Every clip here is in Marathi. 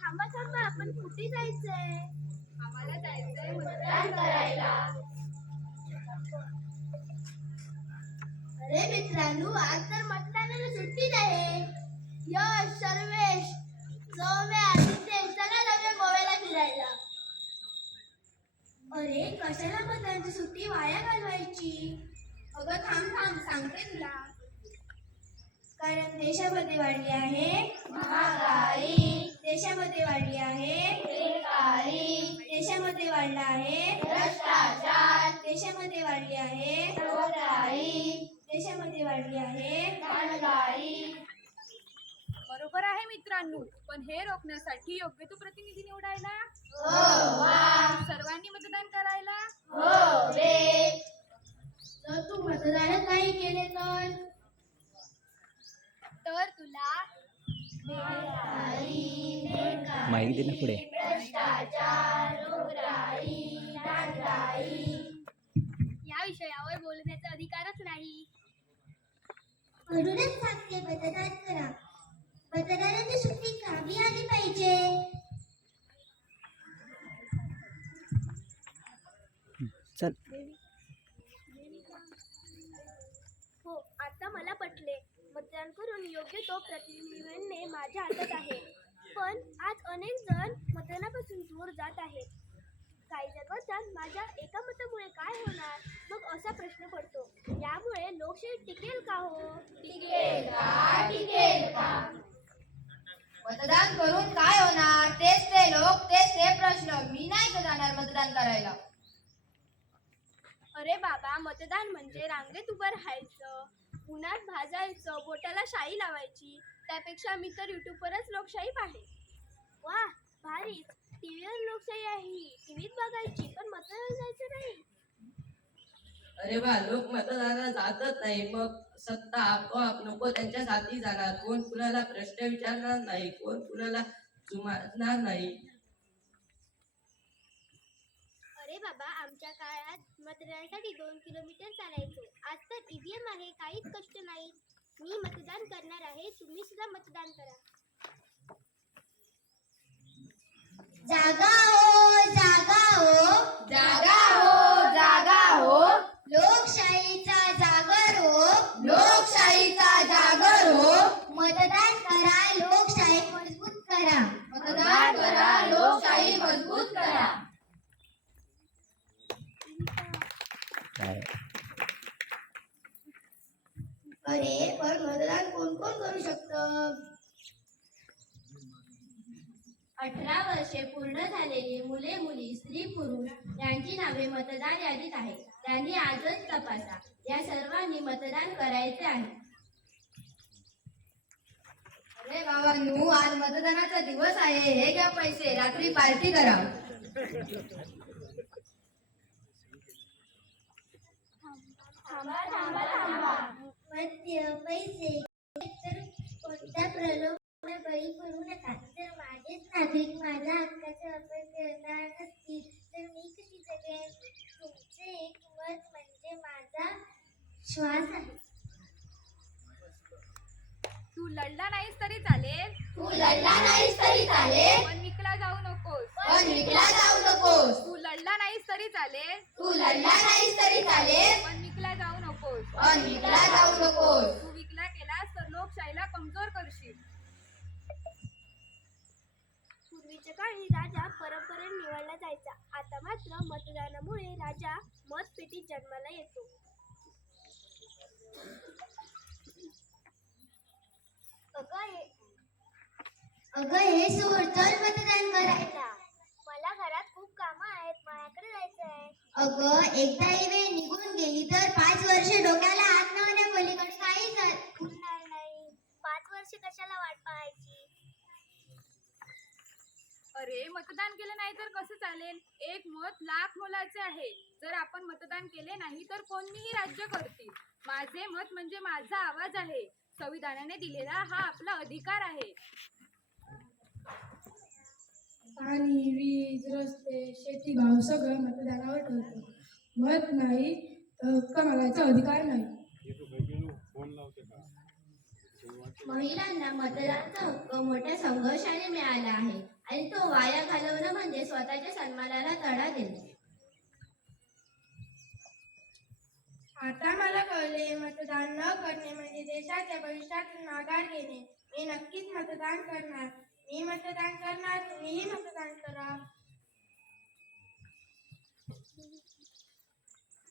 थांबा थांबा, आपण कुठे जायचंय? आम्हाला जायचंय मतदान करायला. अरे मित्रांनो, आज तर मतदानाला सुट्टीच आहे. यश, सर्वेश, सौम्या, आदित्य, चला जाऊया गोव्याला फिरायला. अरे कशाला मतदानाची सुट्टी वाया घालवायची? अगं थांब थांब, सांगते तुला. कारण देशामध्ये वाढली आहे महागाई, देशामध्ये वाढली आहे बेकारी, देशामध्ये वाढला आहे भ्रष्टाचार, देशामध्ये वाढली आहे रोगराई, देशामध्ये वाढली आहे महागाई. बरोबर आहे मित्रांनो, पण हे रोखण्यासाठी योग्य तो प्रतिनिधी निवडायला सर्वांनी मतदान करायला. जर तू मतदानच नाही केले तर तुला माहिती दे ना पुढे. भ्रष्टाचार, रोगराई, नांदगाई या विषयावर बोलण्याचा अधिकारच नाही. म्हणूनच सांगते, मतदान करा. मतदानाची सुट्टी कामी आली पाहिजे. चल. हो, आता मला पटले. मतदान करून योग्य तो प्रतिनिधी निवडणे माझ्या हातात आहे. पण आज अनेक जण मतदानापासून दूर जात आहेत. काही जण म्हणतात, माझ्या एका मतामुळे काय होणार? मग असा प्रश्न पडतो, यामुळे लोकशाही टिकेल का हो? टिकेल का? मतदान करून काय होणार? तेच ते लोक, तेच ते प्रश्न. मी नाही का जाणार मतदान करायला. अरे बाबा, मतदान म्हणजे रांगेत उभं राहायचं, उन्हात भाजायचं, बोटाला शाई लावायची. त्यापेक्षा मी तर युट्यूबवरच लोकशाही पाहे. वा, भारीच. टीव्हीवर लोकशाही आहे, टीव्हीत बघायची, पण मतदान जायचं नाही. अरे वा, लोक मतदानाला जातच नाही. मग सत्ता आपोआप नको त्यांच्या हाती जाणार. कोण कुणाला प्रश्न विचारणार नाही, कोण कुणाला जुमानणार नाही. अरे बाबा, आमच्या काळात मतदानासाठी 2 किलोमीटर चालायचो. आज तर ईव्हीएम आहे, काहीच कष्ट नाही. मी मतदान करणार आहे, तुम्ही सुद्धा मतदान करा. जागा हो, जागा हो, जागा हो, जागा हो, लोकशाहीचा जागर हो, लोकशाहीचा जागर हो. मतदान करा, लोकशाही मजबूत करा. मतदान करा, लोकशाही मजबूत करा. अरे पण मतदान कोण कोण करू शकतं? 18 वर्षे पूर्ण झालेली मुले मुली, स्त्री पुरुष यांची नावे मतदार यादीत आहेत. त्यांनी आजच तपासा. या सर्वांनी मतदान करायचे आहे. अरे बाबांनो, आज मतदानाचा दिवस आहे. हे घ्या पैसे, रात्री पार्टी करा. थांबा थांबा थांबा. मद्य, पैसे तर कोणत्या प्रलोभनाला बळी पडू नका. जर माझेच नागरिक माझ्या हक्काचा वापर करणार नसतील तर मी कशी जगेन? तुमचे एक मत म्हणजे माझा श्वास आहे. तू लढला नाहीस तरी चालेल, तू लढला नाहीस तरी चालेल, पण विकला जाऊ नकोस. पण विकला जाऊ नकोस. तू लढला नाहीस तरी चालेल, तू लढला नाहीस तरी चालेल, पण विकला जाऊ नकोस. पण विकला जाऊ नकोस. तू विकला केलास तर लोकशाहीला कमजोर करशील. पूर्वीच्या काळी राजा परंपरेने निवडला जायचा. आता मात्र मतदानामुळे राजा मतपेटीत जन्माला येतो. अगं हे सोड, चल मतदान करायला. मला घरात खूप कामं आहेत, माझ्याकडे जायचं आहे. अगं एकदा ही वेळ निघून गेली तर 5 वर्ष डोक्याला हात लावण्या पलीकडे काही होणार नाही. 5 वर्ष कशाला वाट पाहायची? अरे मतदान केलं नाही तर कसं चालेल? एक मत लाख मोलाचे आहे. जर आपण मतदान केले नाही तर कोणीही राज्य करतील. माझे मत म्हणजे माझा आवाज आहे. संविधानाने दिलेला हा आपला अधिकार आहे. पाणी, वीज, रस्ते, शेती, भाव सगळं मतदानावर ठरतं. मत नाही तर हक्क मागायचा अधिकार नाही. महिलांना मतदानाचा हक्क मोठ्या संघर्षाने मिळाला आहे आणि तो वाया घालवणं म्हणजे स्वतःच्या सन्मानाला तडा देणे. आता मला कळले, मतदान न करणे म्हणजे देशाच्या भविष्यातून माघार घेणे. मी नक्कीच मतदान करणार. मी मतदान करणार, तुम्हीही मतदान करा.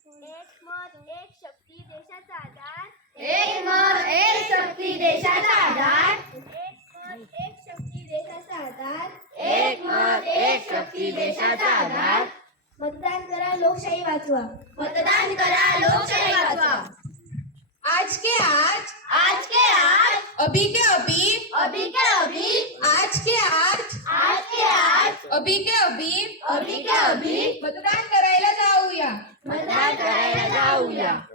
एक मत एक शक्ती देशाचा आधार. एक मत एक शक्ती देशाचा आधार. एक मत एक शक्ती देशाचा आधार. एक मत एक शक्ती देशाचा आधार. मतदान करा, लोकशाही वाचवा. मतदान करा, लोकशाही वाचवा. आज के आज, आज के आज, अभी के अभी, अभी के अभी, आज के आज, आज के आज, अभी के अभी, अभी के अभी मतदान करायला जाऊया. मतदान करायला जाऊया.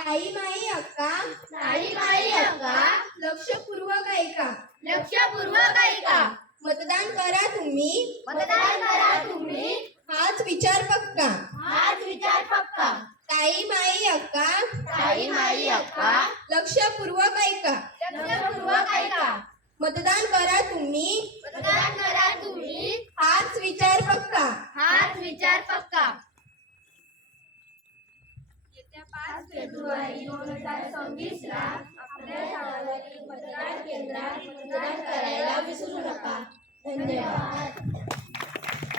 ताई माई अक्का, नारी माई अक्का, लक्षपूर्वक ऐका. लक्षपूर्वक ऐका. मतदान करा तुम्ही, मतदान करा तुम्ही, हाच विचार पक्का. हाच विचार पक्का. ताई माई अक्का, ताई माई अक्का, लक्षपूर्वक ऐका. लक्षपूर्वक ऐका. मतदान करा तुम्ही, मतदान करा तुम्ही, हाच विचार पक्का. हाच विचार पक्का. येत्या 5 फेब्रुवारी 2026 ला आपल्या गावातील मतदान केंद्रात मतदान करायला विसरू नका. धन्यवाद.